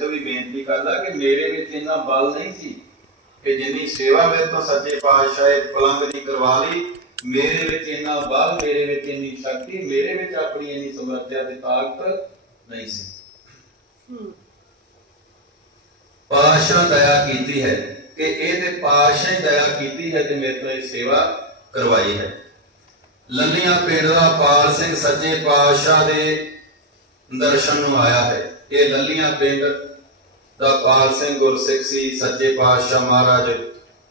ਤੋਂ ਵੀ ਬੇਨਤੀ ਕਰਦਾ ਕਿ ਮੇਰੇ ਵਿੱਚ ਇੰਨਾ ਬਲ ਨਹੀਂ ਸੀ ਕਿ ਜਿੰਨੀ ਸੇਵਾ ਮੇਰੇ ਤੋਂ ਸੱਚੇ ਪਾਤਸ਼ਾਹ ਪਲੰਗ ਦੀ ਕਰਵਾ ਲਈ ਮੇਰੇ ਵਿੱਚ ਇੰਨਾ ਬਲ ਮੇਰੇ ਵਿੱਚ ਇੰਨੀ ਸ਼ਕਤੀ ਮੇਰੇ ਵਿੱਚ ਆਪਣੀ ਇੰਨੀ ਸਮਰੱਥਾ ਤੇ ਤਾਕਤ ਨਹੀਂ ਸੀ। ਪਾਤਸ਼ਾਹ ਦਇਆ ਕੀਤੀ ਹੈ ਕਿ ਇਹ ਤੇ ਪਾਤਸ਼ਾਹ ਹੀ ਦਇਆ ਕੀਤੀ ਹੈ ਤੇ ਮੇਰੇ ਤੋਂ ਇਹ ਸੇਵਾ ਕਰਵਾਈ ਹੈ। ਲੰਲੀਆਂ ਪਿੰਡ ਦਾ ਪਾਲ ਸਿੰਘ ਸੱਚੇ ਪਾਤਸ਼ਾਹ ਦੇ ਦਰਸ਼ਨ ਨੂੰ ਆਇਆ ਹੈ। ਇਹ ਲੱਲੀਆਂ ਪਿੰਡ ਦਾ ਪਾਲ ਸਿੰਘ ਗੁਰਸਿੱਖ ਸੀ, ਸੱਚੇ ਪਾਤਸ਼ਾਹ ਮਹਾਰਾਜ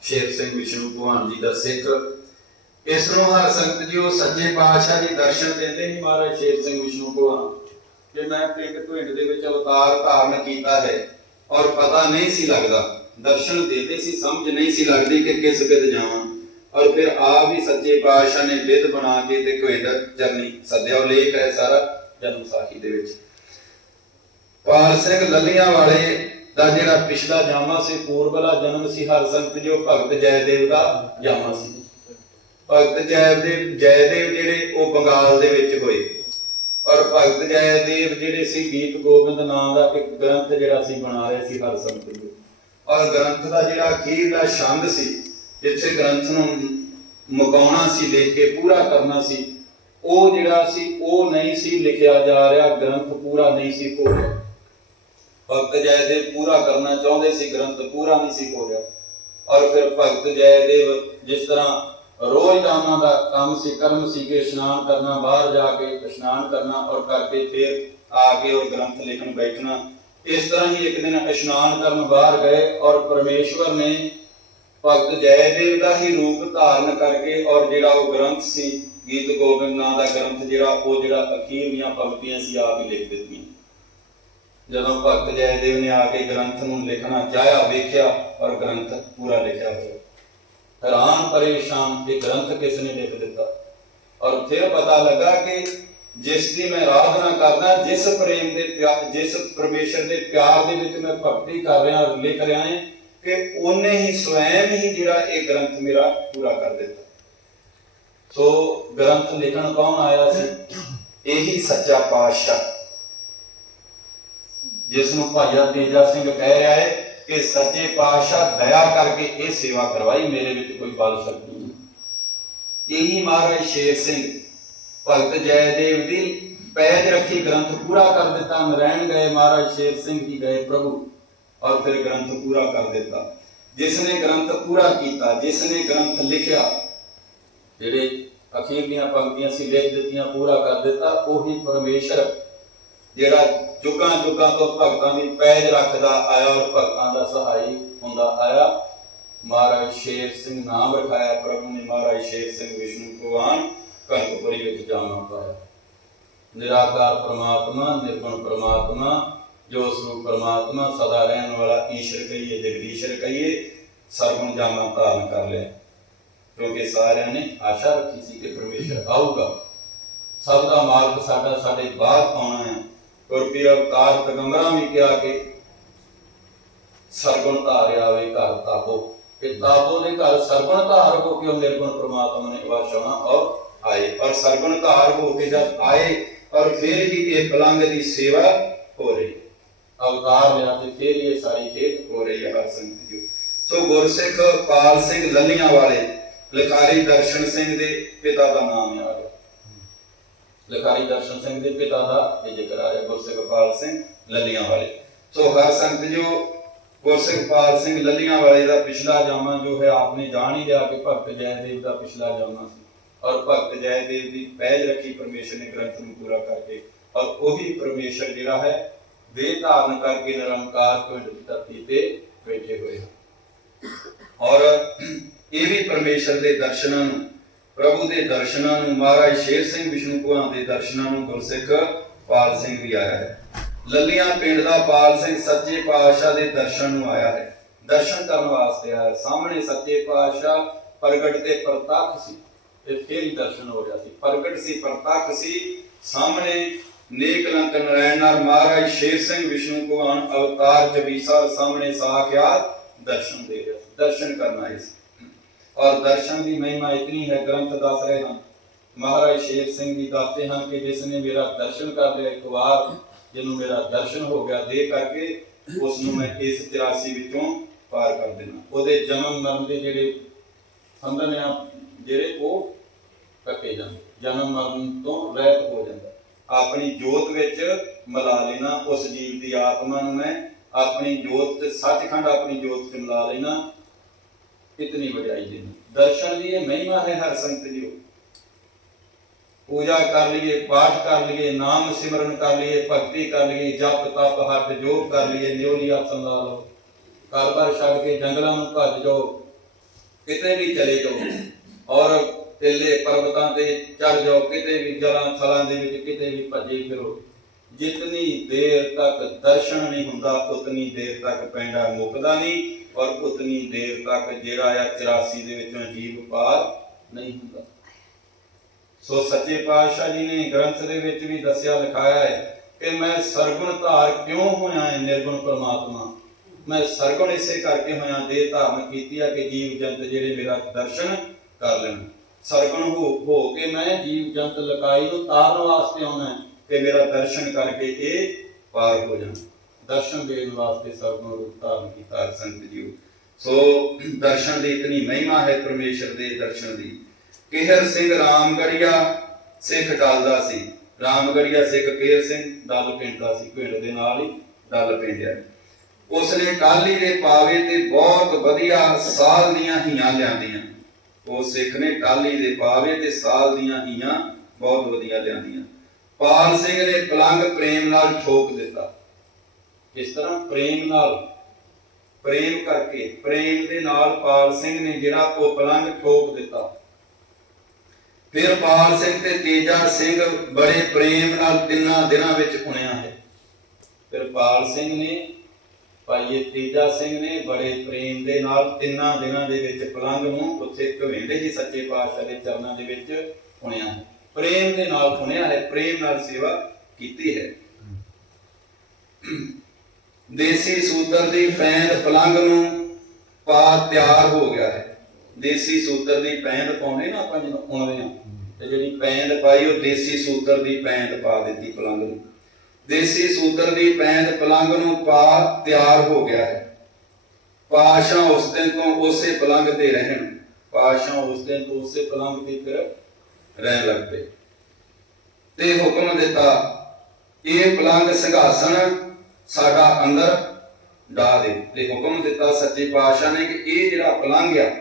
ਸ਼ੇਰ ਸਿੰਘ ਵਿਸ਼ਨੂੰ ਭਗਵਾਨ ਜੀ ਦਾ ਸਿੱਖ। ਇਸ ਨੂੰ ਹਰ ਸੰਗਤ ਜੀਓ ਸੱਚੇ ਪਾਤਸ਼ਾਹ ਜੀ ਦਰਸ਼ਨ ਦਿੰਦੇ ਹੀ ਮਹਾਰਾਜ ਸ਼ੇਰ ਸਿੰਘ ਵਿਸ਼ਨੂੰ ਭਗਵਾਨ। ਕਿ ਮੈਂ ਪਿੰਡ ਪਿੰਡ ਦੇ ਵਿੱਚ ਅਵਤਾਰ ਧਾਰਨ ਕੀਤਾ ਹੈ ਔਰ ਪਤਾ ਨਹੀਂ ਸੀ ਲੱਗਦਾ, ਦਰਸ਼ਨ ਦਿੰਦੇ ਸੀ, ਸਮਝ ਨਹੀਂ ਸੀ ਲੱਗਦੀ ਕਿ ਕਿਸ ਵਿਦ ਜਾਵਾਂ। ਔਰ ਫਿਰ ਆਪ ਹੀ ਸੱਚੇ ਪਾਤਸ਼ਾਹ ਨੇ ਵਿਦ ਬਣਾ ਕੇ ਤੇ ਕੋਈ ਚਰਨੀ ਸੱਦਿਆ ਲੇਖ ਹੈ ਸਾਰਾ ਜਨਮ ਸਾਖੀ ਦੇ ਵਿੱਚ। ਪਾਲ ਸਿੰਘ ਲੱਲੀਆਂ ਵਾਲੇ ਦਾ ਜਿਹੜਾ ਪਿਛਲਾ ਜਾਮਾ ਸੀ, ਪੂਰਬਲਾ ਜਨਮ ਸੀ, ਹਰ ਸੰਗਤ ਜੋ ਭਗਤ ਜੈਦੇਵ ਦਾ ਜਾਮਾ ਸੀ। ਭਗਤ ਜੈਦੇਵ ਜੈਦੇਵ ਜਿਹੜੇ ਉਹ ਬੰਗਾਲ ਦੇ ਵਿੱਚ ਹੋਏ। ਔਰ ਭਗਤ ਜੈਦੇਵ ਜਿਹੜੇ ਸੀ, ਗੀਤ ਗੋਬਿੰਦ ਨਾਮ ਦਾ ਇੱਕ ਗ੍ਰੰਥ ਜਿਹੜਾ ਸੀ, ਬਣਾ ਰਹੇ ਸੀ ਹਰ ਸੰਗਤ ਜੀ ਔਰ ਗ੍ਰੰਥ ਦਾ ਜਿਹੜਾ ਅਖੀਰਲਾ ਛੰਦ ਸੀ, ਜਿੱਥੇ ਗ੍ਰੰਥ ਨੂੰ ਮੁਕਾਉਣਾ ਸੀ ਲਿਖ ਕੇ ਪੂਰਾ ਕਰਨਾ ਸੀ, ਉਹ ਜਿਹੜਾ ਸੀ, ਉਹ ਨਹੀਂ ਸੀ ਲਿਖਿਆ ਜਾ ਰਿਹਾ, ਗ੍ਰੰਥ ਪੂਰਾ ਨਹੀਂ ਸੀ ਹੋ ਰਿਹਾ। ਭਗਤ ਜੈਦੇਵ ਪੂਰਾ ਕਰਨਾ ਚਾਹੁੰਦੇ ਸੀ, ਗ੍ਰੰਥ ਪੂਰਾ ਨਹੀਂ ਸੀ ਹੋ ਰਿਹਾ। ਔਰ ਫਿਰ ਭਗਤ ਜੈਦੇਵ ਜਿਸ ਤਰ੍ਹਾਂ ਰੋਜ਼ ਦਾ ਕੰਮ ਸੀ, ਕਰਮ ਸੀ ਕਿ ਇਸ਼ਨਾਨ ਕਰਨਾ, ਬਾਹਰ ਜਾ ਕੇ ਇਸ਼ਨਾਨ ਕਰਨਾ ਔਰ ਕਰਕੇ ਫਿਰ ਆ ਕੇ ਉਹ ਗ੍ਰੰਥ ਲਿਖਣ ਬੈਠਣਾ। ਇਸ ਤਰ੍ਹਾਂ ਹੀ ਇੱਕ ਦਿਨ ਇਸ਼ਨਾਨ ਕਰਨ ਬਾਹਰ ਗਏ ਔਰ ਪਰਮੇਸ਼ਵਰ ਨੇ ਭਗਤ ਜੈਦੇਵ ਦਾ ਹੀ ਰੂਪ ਧਾਰਨ ਕਰਕੇ ਔਰ ਜਿਹੜਾ ਉਹ ਗ੍ਰੰਥ ਸੀ, ਗੀਤ ਗੋਬਿੰਦ ਨਾਂ ਦਾ ਗ੍ਰੰਥ ਜਿਹੜਾ, ਉਹ ਜਿਹੜਾ ਅਖੀਰ ਦੀਆਂ ਪੰਕਤੀਆਂ ਸੀ, ਆਪ ਹੀ ਲਿਖ ਦਿੱਤੀਆਂ। ਜਦੋਂ ਭਗਤ ਜੈਦੇਵ ਨੇ ਆ ਕੇ ਗ੍ਰੰਥ ਨੂੰ ਲਿਖਣਾ ਚਾਹਿਆ, ਵੇਖਿਆ ਔਰ ਗ੍ਰੰਥ ਪੂਰਾ ਲਿਖਿਆ ਹੋਇਆ। ਹੈਰਾਨ, ਪਰੇਸ਼ਾਨ ਇਹ ਗ੍ਰੰਥ ਕਿਸ ਨੇ ਲਿਖ ਦਿੱਤਾ? ਔਰ ਫਿਰ ਪਤਾ ਲੱਗਾ ਕਿ ਜਿਸ ਦੀ ਮੈਂ ਆਰਾਧਨਾ ਕਰਦਾ, ਜਿਸ ਪ੍ਰੇਮ ਦੇ ਪਿਆਰ ਜਿਸ ਪਰਮੇਸ਼ਰ ਦੇ ਪਿਆਰ ਦੇ ਵਿੱਚ ਮੈਂ ਭਗਤੀ ਕਰ ਰਿਹਾ ਲਿਖ ਰਿਹਾ ਹਾਂ ਕਿ ਉਹਨੇ ਹੀ ਸਵੈਮ ਹੀ ਜਿਹੜਾ ਇਹ ਗ੍ਰੰਥ ਮੇਰਾ ਪੂਰਾ ਕਰ ਦਿੱਤਾ। ਸੋ ਗ੍ਰੰਥ ਲਿਖਣ ਕੌਣ ਆਇਆ ਸੀ? ਇਹੀ ਸੱਚਾ ਪਾਤਸ਼ਾਹ। ਜਿਸ ਨੂੰ ਭਾਈਆ ਤੇਜਾ ਸਿੰਘ ਕਹਿ ਰਿਹਾ ਹੈ ਕਿ ਸੱਚੇ ਪਾਤਸ਼ਾਹ ਦਇਆ ਕਰਕੇ ਇਹ ਸੇਵਾ ਕਰਵਾਈ, ਮੇਰੇ ਵਿੱਚ ਕੋਈ ਬਲ ਸ਼ਕਤੀ ਨਹੀਂ। ਇਹੀ ਮਹਾਰਾਜ ਸ਼ੇਰ ਸਿੰਘ ਭਗਤ ਜੈਦੇਵ ਦੀ ਪੈਜ ਰੱਖੀ ਗ੍ਰੰਥ ਪੂਰਾ ਕਰ ਦਿੱਤਾ ਨਰੈਣ ਗਏ ਮਹਾਰਾਜ ਸ਼ੇਰ ਸਿੰਘ ਜੀ ਗਏ ਪ੍ਰਭੂ ਔਰ ਫਿਰ ਗ੍ਰੰਥ ਪੂਰਾ ਕਰ ਦਿੱਤਾ। ਜਿਸ ਨੇ ਗ੍ਰੰਥ ਪੂਰਾ ਕੀਤਾ ਜਿਸ ਨੇ ਗ੍ਰੰਥ ਲਿਖਿਆ, ਜਿਹੜੇ ਅਖੀਰਲੀਆਂ ਪੰਕਤੀਆਂ ਸੀ, ਲਿਖ ਦਿੱਤੀਆਂ, ਪੂਰਾ ਕਰ ਦਿੱਤਾ, ਉਹੀ ਪਰਮੇਸ਼ਰ ਜਿਹੜਾ ਜੁਗਾਂ ਜੁਗਾਂ ਤੋਂ ਭਗਤਾਂ ਦੀ ਪੈਜ ਰੱਖਦਾ ਆਇਆ ਔਰ ਭਗਤਾਂ ਦਾ ਸਹਾਈ ਹੁੰਦਾ ਆਇਆ। ਮਹਾਰਾਜ ਸ਼ੇਰ ਸਿੰਘ ਨਾਮ ਰਖਾਇਆ ਪ੍ਰਭੂ ਨੇ। ਮਹਾਰਾਜ ਸ਼ੇਰ ਸਿੰਘ ਵਿਸ਼ਨੂੰ ਭਗਵਾਨ ਕਨਕਪੁਰੀ ਵਿੱਚ ਜਾਣਾ ਪਾਇਆ। ਨਿਰਾਕਾਰ ਪ੍ਰਮਾਤਮਾ, ਨਿਰਗੁਣ ਪ੍ਰਮਾਤਮਾ, ਜੋ ਸਰੂਪ ਪ੍ਰਮਾਤਮਾ, ਸਦਾ ਰਹਿਣ ਵਾਲਾ ਈਸ਼ਰ ਕਹੀਏ ਜਗਦੀਸ਼ਰ ਕਹੀਏ, ਸਰਗੁਣ ਜਾਮਾ ਧਾਰਨ ਕਰ ਲਿਆ। ਕਿਉਂਕਿ ਸਾਰਿਆਂ ਨੇ ਆਸ਼ਾ ਰੱਖੀ ਸੀ ਕਿ ਪਰਮੇਸ਼ਰ ਆਊਗਾ। ਸਭ ਦਾ ਮਾਲਕ ਸਾਡਾ ਸਾਡੇ ਬਾਅਦ ਆਉਣਾ ਹੈ। ਔਰ ਫਿਰ ਅਵਤਾਰ ਤਗੰਬਰਾਂ ਵੀ ਕਿਹਾ ਕਿ ਸਰਗੁਣ ਧਾਰਿਆ ਵੇ ਘਰ ਤਾਪੋ। ਕਿ ਤਾਪੋ ਦੇ ਘਰ ਸਰਗੁਣ ਧਾਰ ਹੋ ਕੇ ਉਹ ਨਿਰਗੁਣ ਪ੍ਰਮਾਤਮਾ ਨੇ ਵਾਸ ਔਰ ਆਏ। ਔਰ ਸਰਗੁਣ ਧਾਰ ਹੋ ਕੇ ਜਦ ਆਏ, ਔਰ ਫਿਰ ਹੀ ਇਹ ਪਲੰਗ ਦੀ ਸੇਵਾ ਹੋ ਰਹੀ। ਅਵਤਾਰ ਲਿਆ ਤੇ ਫਿਰ ਇਹ ਸਾਰੀ ਖੇਤ ਹੋ ਰਹੀ ਹੈ ਹਰ ਸੰਗਤ ਜੀ ਸੋ ਗੁਰਸਿੱਖ ਪਾਲ ਸਿੰਘ ਲੱਲੀਆਂ ਵਾਲੇ ਲਖਾਰੀ ਦਰਸ਼ਨ ਸਿੰਘ ਦੇ ਪਿਤਾ ਦਾ ਨਾਮ ਆ ਲਖਾਰੀ ਦਰਸ਼ਨ ਸਿੰਘ ਦੇ ਪਿਤਾ ਦਾ ਇਹ ਜ਼ਿਕਰ ਆ ਰਿਹਾ ਗੁਰਸਿੱਖ ਸਿੰਘ ਲੱਲੀਆਂ ਵਾਲੇ। ਸੋ ਹਰ ਸੰਗਤ ਜੋ ਗੁਰਸਿੱਖ ਸਿੰਘ ਲੱਲੀਆਂ ਵਾਲੇ ਦਾ ਪਿਛਲਾ ਜਾਮਾ ਜੋ ਹੈ, ਆਪਨੇ ਜਾਣ ਹੀ ਲਿਆ ਕਿ ਭਗਤ ਜੈਦੇਵ ਦਾ ਪਿਛਲਾ ਜਾਮਾ ਸੀ। ਔਰ ਭਗਤ ਜੈਦੇਵ ਦੀ ਪਹਿਜ ਰੱਖੀ ਪਰਮੇਸ਼ਰ ਨੇ ਗ੍ਰੰਥ ਨੂੰ ਪੂਰਾ ਕਰਕੇ ਔਰ ਉਹੀ ਪਰਮੇਸ਼ਰ ਜਿਹੜਾ ਹੈ, ਦੇਹ ਧਾਰਨ ਕਰਕੇ ਨਿਰੰਕਾਰ ਪਿੰਡ ਦੀ ਧਰਤੀ ਤੇ ਬੈਠੇ ਹੋਏ ਹਨ। ਔਰ ਇਹ ਵੀ ਪਰਮੇਸ਼ਰ ਦੇ ਦਰਸ਼ਨਾਂ ਨੂੰ ਪ੍ਰਭੂ ਦੇ ਦਰਸ਼ਨਾਂ ਨੂੰ, ਮਹਾਰਾਜ ਸ਼ੇਰ ਸਿੰਘ ਵਿਸ਼ਨੂੰ ਭਗਵਾਨ ਦੇ ਦਰਸ਼ਨਾਂ ਨੂੰ ਗੁਰਸਿੱਖ ਪਾਲ ਸਿੰਘ ਵੀ ਆਇਆ ਹੈ। ਲੱਲੀਆਂ ਪਿੰਡ ਦਾ ਪਾਲ ਸਿੰਘ ਸੱਚੇ ਪਾਤਸ਼ਾਹ ਦੇ ਦਰਸ਼ਨ ਨੂੰ ਆਇਆ ਹੈ। ਦਰਸ਼ਨ ਕਰਨ ਵਾਸਤੇ ਆਇਆ ਸਾਹਮਣੇ ਸੱਚੇ ਪਾਤਸ਼ਾਹ ਪ੍ਰਗਟ ਤੇ ਪ੍ਰਤੱਖ ਸੀ ਤੇ ਫਿਰ ਹੀ ਦਰਸ਼ਨ ਹੋ ਰਿਹਾ ਸੀ। ਪ੍ਰਗਟ ਸੀ, ਪ੍ਰਤੱਖ ਸੀ। ਸਾਹਮਣੇ ਨੇਕ ਲੰਕ ਨਰੈਣ ਨਾਲ ਮਹਾਰਾਜ ਸ਼ੇਰ ਸਿੰਘ ਵਿਸ਼ਨੂੰ ਭਗਵਾਨ ਅਵਤਾਰ ਜਬੀਸਾ ਸਾਹਮਣੇ ਸਾਖਿਆ ਦਰਸ਼ਨ ਦੇ ਰਿਹਾ ਦਰਸ਼ਨ ਕਰਨਾ ਆਏ ਸੀ। ਔਰ ਦਰਸ਼ਨ ਦੀ ਮਹਿਮਾ ਇਤਨੀ ਹੈ, ਗ੍ਰੰਥ ਦੱਸ ਰਹੇ ਹਨ। ਮਹਾਰਾਜ ਸ਼ੇਰ ਸਿੰਘ ਜੀ ਦੱਸਦੇ ਹਨ ਕਿ ਜਿਸ ਨੇ ਮੇਰਾ ਦਰਸ਼ਨ ਕਰ ਲਿਆ ਇੱਕ ਵਾਰ, ਜਿਹਨੂੰ ਮੇਰਾ ਦਰਸ਼ਨ ਹੋ ਗਿਆ, ਦੇ ਕਰਕੇ ਉਸ ਨੂੰ ਮੈਂ ਇਸ 83 ਵਿੱਚੋਂ ਪਾਰ ਕਰ ਦੇਣਾ ਉਹਦੇ ਜਨਮ ਮਰਨ ਦੇ ਜਿਹੜੇ ਸੰਦਨ ਆ, ਜਿਹੜੇ ਉਹ ਕੱਟੇ ਜਾਂਦੇ। ਜਨਮ ਮਰਨ ਤੋਂ ਰਹਿਤ ਹੋ ਜਾਂਦਾ। ਆਪਣੀ ਜੋਤ ਵਿੱਚ ਮਿਲਾ ਲੈਣਾ, ਉਸ ਜੀਵ ਦੀ ਆਤਮਾ ਨੂੰ ਮੈਂ ਆਪਣੀ ਜੋਤ ਤੇ ਸੱਚਖੰਡ ਆਪਣੀ ਜੋਤ ਚ ਮਿਲਾ ਲੈਣਾ ਇਤਨੀ ਵਡਿਆਈ ਦੇਣੀ ਦਰਸ਼ਨ ਦੀ ਇਹ ਮਹਿਮਾ ਹੈ, ਹਰ ਸੰਗਤ ਜੀਓ ਪੂਜਾ ਕਰ ਲਈਏ, ਪਾਠ ਕਰ ਲਈਏ, ਨਾਮ ਸਿਮਰਨ ਕਰ ਲਈਏ, ਭਗਤੀ ਕਰ ਲਈਏ, ਜਪ, ਤਪ ਹੱਥ ਜੋਗ ਕਰ ਲਈਏ, ਨਿਉਲੀ ਆਸਨ ਲਾ ਲਓ। ਘਰ ਛੱਡ ਕੇ ਜੰਗਲਾਂ ਨੂੰ ਭੱਜ ਜਾਓ, ਕਿਤੇ ਵੀ ਚਲੇ ਜਾਓ। ਔਰ ਟਿੱਲੇ ਪਰਬਤਾਂ ਤੇ ਚੜ ਜਾਓ, ਕਿਤੇ ਵੀ ਜਲਾਂ ਥਲਾਂ ਦੇ ਵਿੱਚ ਕਿਤੇ ਵੀ ਭੱਜੇ ਫਿਰੋ। ਜਿਤਨੀ ਦੇਰ ਤੱਕ ਦਰਸ਼ਨ ਨਹੀਂ ਹੁੰਦਾ, ਉਤਨੀ ਦੇਰ ਤੱਕ ਪੈਂਡਾ ਮੁੱਕਦਾ ਨਹੀਂ ਔਰ ਉਤਨੀ ਦੇਰ ਤੱਕ ਜਿਹੜਾ ਆ 84 ਦੇ ਵਿੱਚੋਂ ਜੀਵ ਪਾਰ ਨਹੀਂ ਹੁੰਦਾ। ਸੋ ਸੱਚੇ ਪਾਤਸ਼ਾਹ ਜੀ ਨੇ ਗ੍ਰੰਥ ਦੇ ਵਿੱਚ ਵੀ ਦੱਸਿਆ, ਲਿਖਾਇਆ ਹੈ ਕਿ ਮੈਂ ਸਰਗੁਣ ਧਾਰ ਕਿਉਂ ਹੋਇਆ ਹੈ ਨਿਰਗੁਣ ਪਰਮਾਤਮਾ? ਮੈਂ ਸਰਗੁਣ ਇਸੇ ਕਰਕੇ ਹੋਇਆ ਦੇ ਧਾਰਨ ਕੀਤੀ ਆ ਕਿ ਜੀਵ ਜੰਤ ਜਿਹੜੇ ਮੇਰਾ ਦਰਸ਼ਨ ਕਰ ਲੈਣ। ਸਰਗੁਣ ਹੋ ਹੋ ਕੇ ਮੈਂ ਜੀਵ ਜੰਤ ਲਕਾਈ ਨੂੰ ਤਾਰਨ ਵਾਸਤੇ ਆਉਣਾ ਹੈ। ਕਿ ਮੇਰਾ ਦਰਸ਼ਨ ਕਰਕੇ ਇਹ ਪਾਰ ਹੋ ਜਾਣ। ਦਰਸ਼ਨ ਦੇਣ ਵਾਸਤੇ ਸਰਗੁਣ ਰੂਪ ਧਾਰਨ ਕੀਤਾ ਸੰਤ ਜੀਓ ਸੋ ਦਰਸ਼ਨ ਦੀ ਇਤਨੀ ਮਹਿਮਾ ਹੈ ਪਰਮੇਸ਼ਰ ਦੇ ਦਰਸ਼ਨ ਦੀ। ਕਿਹਰ ਸਿੰਘ ਰਾਮਗੜੀਆ ਸਿੱਖ ਡਲਦਾ ਸੀ। ਰਾਮਗੜੀਆ ਸਿੱਖ ਕਿਹਰ ਸਿੰਘ? ਡਲ ਪਿੰਡ ਸੀ, ਪਿੰਡ ਦੇ ਨਾਲ ਹੀ ਡਲ ਪਿੰਡ ਉਸਨੇ ਟਾਲੀ ਦੇ ਪਾਵੇ ਤੇ ਬਹੁਤ ਵਧੀਆ ਸਾਲ ਦੀਆਂ ਹੀਆਂ ਲਿਆਂਦੀਆਂ। ਉਹ ਸਿੱਖ ਨੇ ਟਾਲੀ ਦੇ ਪਾਵੇ ਤੇ ਸਾਲ ਦੀਆਂ ਹੀਆਂ ਬਹੁਤ ਵਧੀਆ ਲਿਆਂਦੀਆਂ। ਪਾਲ ਸਿੰਘ ਨੇ ਪਲੰਗ ਪ੍ਰੇਮ ਨਾਲ ਠੋਕ ਦਿੱਤਾ। ਇਸ ਤਰ੍ਹਾਂ? ਪ੍ਰੇਮ ਨਾਲ? ਪ੍ਰੇਮ ਕਰਕੇ ਪ੍ਰੇਮ ਦੇ ਨਾਲ ਪਾਲ ਸਿੰਘ ਨੇ ਜਿਹੜਾ ਉਹ ਪਲੰਗ ਠੋਕ ਦਿੱਤਾ। ਫਿਰ ਪਾਲ ਸਿੰਘ ਤੇ ਤੇਜਾ ਸਿੰਘ ਬੜੇ ਪ੍ਰੇਮ ਨਾਲ ਤਿੰਨਾਂ ਦਿਨਾਂ ਵਿੱਚ ਪੁਣਿਆ ਹੈ। ਫਿਰ ਪਾਲ ਸਿੰਘ ਨੇ ਭਾਈ ਤੇਜਾ ਸਿੰਘ ਨੇ ਬੜੇ ਪ੍ਰੇਮ ਦੇ ਨਾਲ ਤਿੰਨਾਂ ਦਿਨਾਂ ਦੇ ਵਿੱਚ ਪਲੰਗ ਨੂੰ ਉੱਥੇ ਘਵੇਂਦੇ ਹੀ ਸੱਚੇ ਪਾਤਸ਼ਾਹ ਦੇ ਚਰਨਾਂ ਦੇ ਵਿੱਚ ਪੁਣਿਆ ਹੈ। ਪ੍ਰੇਮ ਦੇ ਨਾਲ ਪੁਣਿਆ ਹੈ, ਪ੍ਰੇਮ ਨਾਲ ਸੇਵਾ ਕੀਤੀ ਹੈ। ਦੇਸੀ ਸੂਤਰ ਦੀ ਪੈਂਦ ਪਲੰਗ ਨੂੰ ਪਾ ਤਿਆਰ ਹੋ ਗਿਆ ਹੈ। ਦੇਸੀ ਸੂਤਰ ਦੀ ਪੈਂਦ ਪਾਉਣੇ ਨਾ ਆਪਾਂ ਜਦੋਂ ਉਣਦੇ ਆ ਤੇ ਜਿਹੜੀ ਪੈਂਦ ਪਾਈ ਉਹ ਦੇਸੀ ਸੂਤਰ ਦੀ ਪੈਂਦ ਪਾ ਦਿੱਤੀ ਪਲੰਗ ਨੂੰ। ਦੇਸੀ ਸੂਤਰ ਦੀ ਪੈਂਦ ਪਲੰਗ ਨੂੰ ਪਾ ਤਿਆਰ ਹੋ ਗਿਆ ਹੈ। ਪਾਸ਼ਾ ਉਸ ਦਿਨ ਤੋਂ ਉਸੇ ਪਲੰਗ ਤੇ ਰਹਿਣ, ਪਾਸ਼ਾ ਉਸ ਦਿਨ ਤੋਂ ਉਸੇ ਪਲੰਗ ਤੇ ਫਿਰ ਰਹਿਣ ਲੱਗ ਪਏ। ਤੇ ਹੁਕਮ ਦਿੱਤਾ, ਇਹ ਪਲੰਗ ਸਿੰਘਾਸਨ ਸਾਡਾ ਅੰਦਰ ਡਾ ਦੇ। ਤੇ ਹੁਕਮ ਦਿੱਤਾ ਸੱਚੇ ਪਾਤਸ਼ਾਹ ਨੇ ਕਿ ਇਹ ਜਿਹੜਾ ਪਲੰਗ ਆ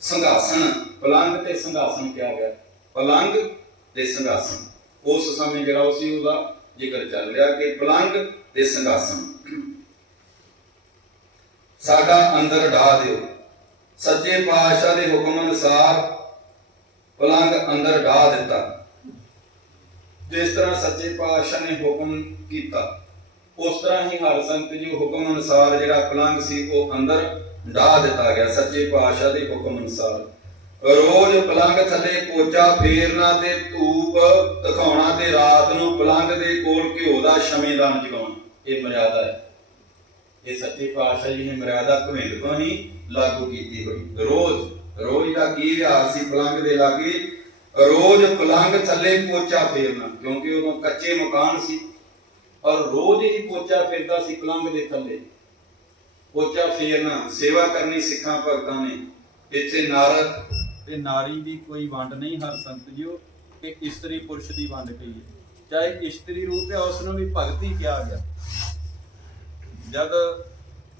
ਸਿੰਘਾਸਨ ਪਲੰਗ ਤੇ ਸਿੰਘਾਸਨ ਕਿਹਾ ਗਿਆ। ਪਲੰਗ ਤੇ ਸਿੰਘਾਸਨ ਉਸ ਸਮੇਂ ਜਿਹੜਾ ਉਹ ਉਹਦਾ ਜ਼ਿਕਰ ਚੱਲ ਰਿਹਾ ਕਿ ਪਲੰਗ ਤੇ ਸਿੰਘਾਸਨ ਸਾਡਾ ਅੰਦਰ ਢਾ ਦਿਓ। ਸੱਚੇ ਪਾਤਸ਼ਾਹ ਦੇ ਹੁਕਮ ਅਨੁਸਾਰ ਪਲੰਗ ਅੰਦਰ ਢਾ ਦਿੱਤਾ। ਜਿਸ ਤਰ੍ਹਾਂ ਸੱਚੇ ਪਾਤਸ਼ਾਹ ਨੇ ਹੁਕਮ ਕੀਤਾ, ਉਸ ਤਰ੍ਹਾਂ ਹੀ ਹਰ ਸੰਤ ਜੀ ਹੁਕਮ ਅਨੁਸਾਰ ਜਿਹੜਾ ਪਲੰਗ ਸੀ, ਉਹ ਅੰਦਰ ਢਾ ਦਿੱਤਾ ਗਿਆ, ਸੱਚੇ ਪਾਤਸ਼ਾਹ ਦੇ ਹੁਕਮ ਅਨੁਸਾਰ। ਰੋਜ਼ ਪਲੰਗ ਥੱਲੇ ਪੋਚਾ ਫੇਰਨਾ ਤੇ ਧੂਪ ਦਿਖਾਉਣਾ ਤੇ ਰਾਤ ਨੂੰ ਪਲੰਗ ਦੇ ਕੋਲ ਘਿਓ ਦਾ ਸ਼ਮੇਦਾਨ ਜਗਾਉਣਾ, ਇਹ ਮਰਿਆਦਾ ਹੈ। ਇਹ ਸੱਚੇ ਪਾਤਸ਼ਾਹ ਜੀ ਨੇ ਮਰਿਆਦਾ ਭਵਿੰਦ ਤੋਂ ਹੀ ਲਾਗੂ ਕੀਤੀ ਹੋਈ। ਰੋਜ਼ ਰੋਜ਼ ਦਾ ਕੀ ਰਿਆਜ਼ ਸੀ ਪਲੰਗ ਦੇ ਲਾਗੇ, ਰੋਜ਼ ਪਲੰਗ ਥੱਲੇ ਪੋਚਾ ਫੇਰਨਾ, ਕਿਉਂਕਿ ਉਦੋਂ ਕੱਚੇ ਮਕਾਨ ਸੀ। ਔਰ ਰੋਜ਼ ਹੀ ਪੋਚਾ ਫੇਰਦਾ ਸੀ ਪਲੰਗ ਦੇ ਥੱਲੇ। ਪੋਚਾ ਫੇਰਨਾ, ਸੇਵਾ ਕਰਨੀ ਸਿੱਖਾਂ ਭਗਤਾਂ ਨੇ। ਇੱਥੇ ਨਰ ਤੇ ਨਾਰੀ ਦੀ ਕੋਈ ਵੰਡ ਨਹੀਂ, ਹਰ ਸੰਤ ਜੀਓ ਕਿ ਇਸਤਰੀ ਪੁਰਸ਼ ਦੀ ਵੰਡ ਕਹੀ ਹੈ ਚਾਹੇ ਇਸਤਰੀ ਰੂਪ ਹੈ ਉਸ ਨੂੰ ਵੀ ਭਗਤੀ ਕਿਹਾ ਗਿਆ। ਜਦ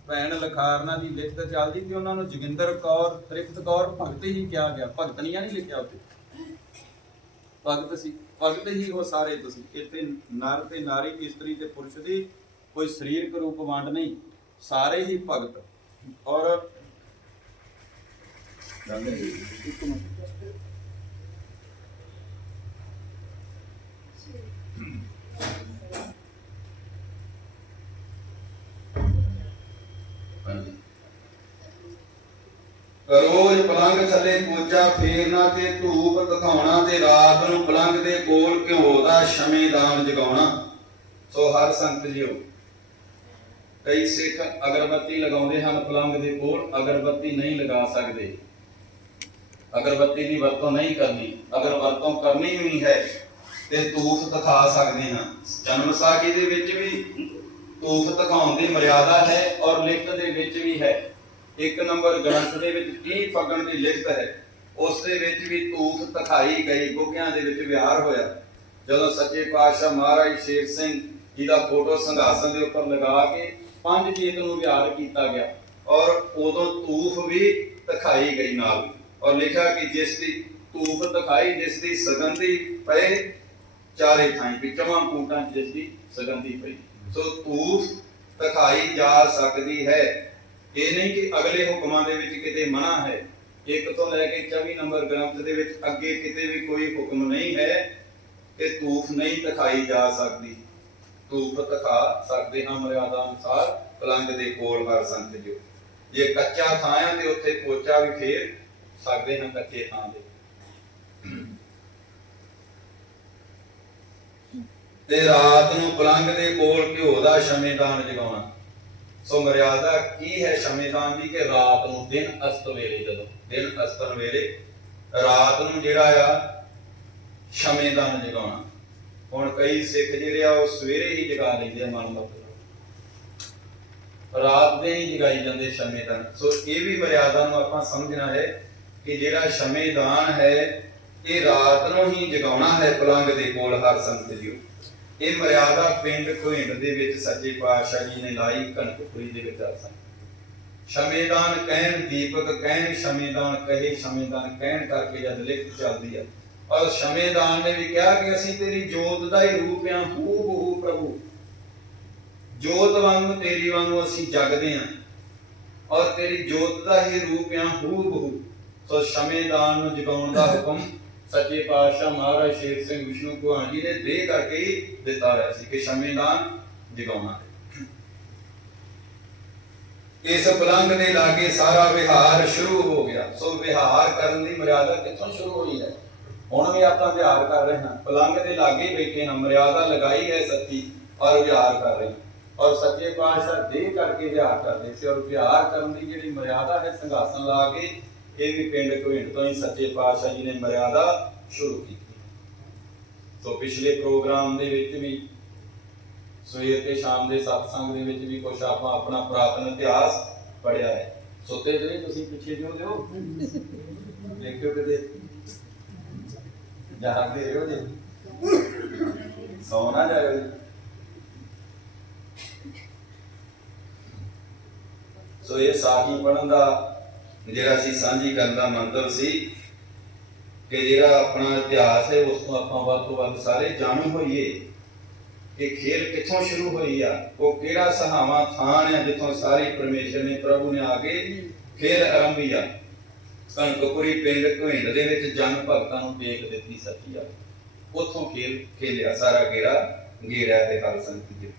ਭੈਣ ਲਖਾਰਨਾ ਦੀ ਲਿਖਤ ਚੱਲਦੀ ਤੇ ਉਹਨਾਂ ਨੂੰ ਜੋਗਿੰਦਰ ਕੌਰ, ਤ੍ਰਿਪਤ ਕੌਰ ਭਗਤ ਹੀ ਕਿਹਾ ਗਿਆ। ਭਗਤਨੀਆਂ ਨਹੀਂ ਲਿਖਿਆ ਉੱਤੇ ਭਗਤ ਸੀ। ਭਗਤ ਹੀ ਉਹ ਸਾਰੇ ਤੁਸੀਂ। ਇੱਥੇ ਨਰ ਤੇ ਨਾਰੀ, ਇਸਤਰੀ ਤੇ ਪੁਰਸ਼ ਦੀ ਕੋਈ ਸਰੀਰਕ ਰੂਪ ਵੰਡ ਨਹੀਂ। ਸਾਰੇ ਹੀ ਭਗਤ। ਔਰ ਇੱਕ ਮਿੰਟ ਪਲੰਗ ਥੱਲੇ ਪੋਚਾ ਫੇਰਨਾ ਤੇ ਧੂਪ ਦਿਖਾਉਣਾ ਤੇ ਰਾਤ ਨੂੰ ਪਲੰਗ ਦੇ ਕੋਲ ਘਿਓ ਦਾ ਸ਼ਮੇਦਾਨ ਜਗਾਉਣਾ। ਸੋ ਹਰ ਸੰਤ ਜੀਓ, ਕਈ ਸਿੱਖ ਅਗਰਬੱਤੀ ਲਗਾਉਂਦੇ ਹਨ ਪਲੰਗ ਦੇ ਕੋਲ, ਅਗਰਬੱਤੀ ਨਹੀਂ ਲਗਾ ਸਕਦੇ। ਅਗਰਬੱਤੀ ਦੀ ਵਰਤੋਂ ਨਹੀਂ ਕਰਨੀ, ਅਗਰ ਵਰਤੋਂ ਕਰਨੀ ਵੀ ਹੈ ਤੇ ਧੂਪ ਦਿਖਾ ਸਕਦੇ ਹਾਂ। ਜਨਮ ਸਾਖੀ ਦੇ ਵਿੱਚ ਵੀ ਤੂਫ ਦਿਖਾਉਣ ਦੀ ਮਰਿਆਦਾ ਹੈ ਔਰ ਲਿਖਤ ਦੇ ਵਿੱਚ ਵੀ ਹੈ। ਇੱਕ ਨੰਬਰ ਗ੍ਰੰਥ ਦੇ ਵਿੱਚ 30 ਫਗਣ ਦੀ ਲਿਖਤ ਹੈ? ਉਸ ਦੇ ਵਿੱਚ ਵੀ ਤੂਫ ਦਿਖਾਈ ਗਈ ਗੁੱਗਿਆਂ ਦੇ ਵਿੱਚ ਵਿਹਾਰ ਹੋਇਆ। ਜਦੋਂ ਸੱਚੇ ਪਾਤਸ਼ਾਹ ਮਹਾਰਾਜ ਸ਼ੇਰ ਸਿੰਘ ਜੀ ਦਾ ਫੋਟੋ ਸੰਘਾਸਨ ਦੇ ਉੱਪਰ ਲਗਾ ਕੇ ਪੰਜ ਚੀਤ ਨੂੰ ਵਿਹਾਰ ਕੀਤਾ ਗਿਆ ਔਰ ਉਦੋਂ ਤੂਫ ਵੀ ਦਿਖਾਈ ਗਈ ਨਾਲ। ਔਰ ਲਿਖਿਆ ਕਿ ਜਿਸ ਦੀ ਤੂਫ ਦਿਖਾਈ, ਜਿਸ ਦੀ ਸੁਗੰਧੀ ਪਏ ਚਾਰੇ ਥਾਂ ਪਿਚਵਾਂ ਕੂਟਾਂ ਜਿਸ ਦੀ ਸੁਗੰਧੀ ਪਈ। ਸੋ ਤੂਫ ਦਿਖਾਈ ਜਾ ਸਕਦੀ ਹੈ। ਇਹ ਨਹੀਂ ਕਿ ਅਗਲੇ ਹੁਕਮਾਂ ਦੇ ਵਿੱਚ ਕਿਤੇ ਮਨਾ ਹੈ। ਇੱਕ ਤੋਂ ਲੈ ਕੇ 24 ਨੰਬਰ ਗ੍ਰੰਥ ਦੇ ਵਿੱਚ ਅੱਗੇ ਕਿਤੇ ਵੀ ਕੋਈ ਹੁਕਮ ਨਹੀਂ ਹੈ ਕਿ ਤੂਫ ਨਹੀਂ ਦਿਖਾਈ ਜਾ ਸਕਦੀ। ਤੂਫ ਦਿਖਾ ਸਕਦੇ ਹਾਂ ਮਰਿਆਦਾ ਅਨੁਸਾਰ ਪਲੰਗ ਦੇ ਕੋਲ ਹਰ ਸੰਤ ਜੋ ਜੇ ਕੱਚਾ ਥਾਂ ਹੈ ਤੇ ਉੱਥੇ ਪੋਚਾ ਵੀ ਫੇਰ ਸਕਦੇ ਹਾਂ ਕੱਚੇ ਥਾਂ ਦੇ। ਤੇ ਰਾਤ ਨੂੰ ਪਲੰਗ ਦੇ ਕੋਲ ਘਿਓ ਦਾ ਸ਼ਮੇਦਾਨ ਜਗਾਉਣਾ। ਸੋ ਮਰਿਆਦਾ ਕੀ ਹੈ ਸ਼ਮੇਦਾਨ ਦੀ ਕਿ ਰਾਤ ਨੂੰ ਦਿਨ ਅਸਤ ਵੇਲੇ ਜਦੋਂ, ਦਿਨ ਅਸਤਨ ਵੇਲੇ ਰਾਤ ਨੂੰ ਜਿਹੜਾ ਆ ਸ਼ਮੇਦਾਨ ਜਗਾਉਣਾ। ਹੁਣ ਕਈ ਸਿੱਖ ਜਿਹੜੇ ਆ ਉਹ ਸਵੇਰੇ ਹੀ ਜਗਾ ਲੈਂਦੇ ਆ ਮਨ ਮਤਲਬ ਰਾਤ ਦੇ ਹੀ ਜਗਾਈ ਜਾਂਦੇ ਸ਼ਮੇਦਾਨ ਸੋ ਇਹ ਵੀ ਮਰਿਆਦਾ ਨੂੰ ਆਪਾਂ ਸਮਝਣਾ ਹੈ ਕਿ ਜਿਹੜਾ ਸ਼ਮੇਦਾਨ ਹੈ, ਇਹ ਰਾਤ ਨੂੰ ਹੀ ਜਗਾਉਣਾ ਹੈ ਪਲੰਗ ਦੇ ਕੋਲ ਹਰ ਸੰਤ ਜੀਓ ਇਹ ਮਰਿਆਦਾ ਪਿੰਡ ਘੁਇੰਡ ਦੇ ਵਿੱਚ ਸੱਚੇ ਪਾਤਸ਼ਾਹ ਜੀ ਨੇ ਲਾਈ ਕਨਕਪੁਰੀ ਦੇ ਵਿੱਚ ਆਸਨ ਸ਼ਮੇਦਾਨ ਕਹਿਣ ਦੀਪਕ, ਕਹਿਣ ਸ਼ਮੇਦਾਨ ਕਹੇ, ਸ਼ਮੇਦਾਨ ਕਹਿਣ ਕਰਕੇ ਜਦ ਲਿਖਤ ਚੱਲਦੀ ਹੈ ਔਰ ਸ਼ਮੇਦਾਨ ਨੇ ਵੀ ਕਿਹਾ ਕਿ ਅਸੀਂ ਤੇਰੀ ਜੋਤ ਦਾ ਹੀ ਰੂਪ ਆ, ਹੂ ਬਹੂ ਪ੍ਰਭੂ। ਜੋਤ ਵਾਂਗੂ, ਤੇਰੀ ਵਾਂਗ ਅਸੀਂ ਜਗਦੇ ਹਾਂ ਔਰ ਤੇਰੀ ਜੋਤ ਦਾ ਹੀ ਰੂਪ ਆ, ਹੂ ਬਹੂ ਸੋ ਸ਼ਮੇਦਾਨ ਨੂੰ ਜਗਾਉਣ ਦਾ ਹੁਕਮ ਸੱਚੇ ਪਾਤਸ਼ਾਹ ਮਹਾਰਾਜ ਸ਼ੇਰ ਸਿੰਘ ਵਿਸ਼ਨੂੰ ਭਗਵਾਨ ਜੀ ਨੇ ਦੇ ਕਰਕੇ ਹੀ ਦਿੱਤਾ ਹੋਇਆ ਸੀ ਕਿ ਸ਼ਮੇਦਾਨ ਜਗਾਉਣਾ ਇਸ ਪਲੰਗ ਦੇ ਲਾਗੇ ਸਾਰਾ ਵਿਹਾਰ ਸ਼ੁਰੂ ਹੋ ਗਿਆ। ਸੋ ਵਿਹਾਰ ਕਰਨ ਦੀ ਮਰਿਆਦਾ ਕਿੱਥੋਂ ਸ਼ੁਰੂ ਹੋਈ ਹੈ? ਹੁਣ ਵੀ ਆਪਾਂ ਵਿਹਾਰ ਕਰ ਰਹੇ ਹਾਂ। ਪਲੰਗ ਦੇ ਲਾਗੇ ਹੀ ਬੈਠੇ ਹਾਂ। ਮਰਿਆਦਾ ਲਗਾਈ ਹੈ ਸੱਚੀ ਔਰ ਵਿਹਾਰ ਕਰ ਰਹੇ ਔਰ ਸੱਚੇ ਪਾਤਸ਼ਾਹ ਦੇ ਕਰਕੇ ਵਿਹਾਰ ਕਰਦੇ ਸੀ। ਔਰ ਵਿਹਾਰ ਕਰਨ ਦੀ ਜਿਹੜੀ ਮਰਿਆਦਾ ਹੈ, ਸੰਘਾਸਨ ਲਾ ਕੇ ਇਹ ਵੀ ਪਿੰਡ ਘੁਇੰਡ ਤੋਂ ਹੀ ਸੱਚੇ ਪਾਤਸ਼ਾਹ ਜੀ ਨੇ ਮਰਿਆਦਾ ਸ਼ੁਰੂ ਕੀਤੀ। ਸੋ ਪਿਛਲੇ ਪ੍ਰੋਗਰਾਮ ਦੇ ਵਿੱਚ ਵੀ, ਸਵੇਰ ਤੇ ਸ਼ਾਮ ਦੇ ਸਤਸੰਗ ਦੇ ਵਿੱਚ ਵੀ ਕੁਝ ਆਪਾਂ ਆਪਣਾ ਪੁਰਾਤਨ ਇਤਿਹਾਸ ਪੜਿਆ ਹੈ। ਸੁੱਤੇ ਤੇ ਤੁਸੀਂ ਪਿੱਛੇ ਜੋ ਦਿਓ ਦੇਖਿਓ ਕਿਤੇ। ਜਾਗਦੇ ਰਹੋ ਜੀ। ਸੌ ਨਾ ਜਾਇਓ ਸੋ ਇਹ ਸਾਖੀ ਪੜਨ ਦਾ ਜਿਹੜਾ ਸੀ ਸਾਂਝੀ ਕਰਨ ਦਾ ਮੰਤਵ ਸੀ ਕਿ ਜਿਹੜਾ ਆਪਣਾ ਇਤਿਹਾਸ ਹੈ, ਉਸ ਤੋਂ ਆਪਾਂ ਵੱਧ ਤੋਂ ਵੱਧ ਸਾਰੇ ਜਾਣੂ ਹੋਈਏ ਕਿ ਖੇਲ ਕਿੱਥੋਂ ਸ਼ੁਰੂ ਹੋਈ ਆ, ਉਹ ਕਿਹੜਾ ਸਹਾਵਾ ਥਾਨ ਹੈ ਜਿੱਥੋਂ ਸਾਰੀ ਪਰਮੇਸ਼ਰ ਨੇ, ਪ੍ਰਭੂ ਨੇ ਆ ਕੇ ਖੇਲ ਆਰੰਭੀ ਆ। ਕਣਕਪੁਰੀ ਪਿੰਡ ਘੁਇੰਡ ਦੇ ਵਿੱਚ ਜਨ ਭਗਤਾਂ ਨੂੰ ਦੇਖ ਦਿੱਤੀ ਸੱਚੀ ਆ। ਉੱਥੋਂ ਖੇਲ ਖੇਲਿਆ, ਸਾਰਾ ਗੇੜਾ ਗੇੜਾ ਤੇ ਹਰ ਸੰਗਤ ਜੀ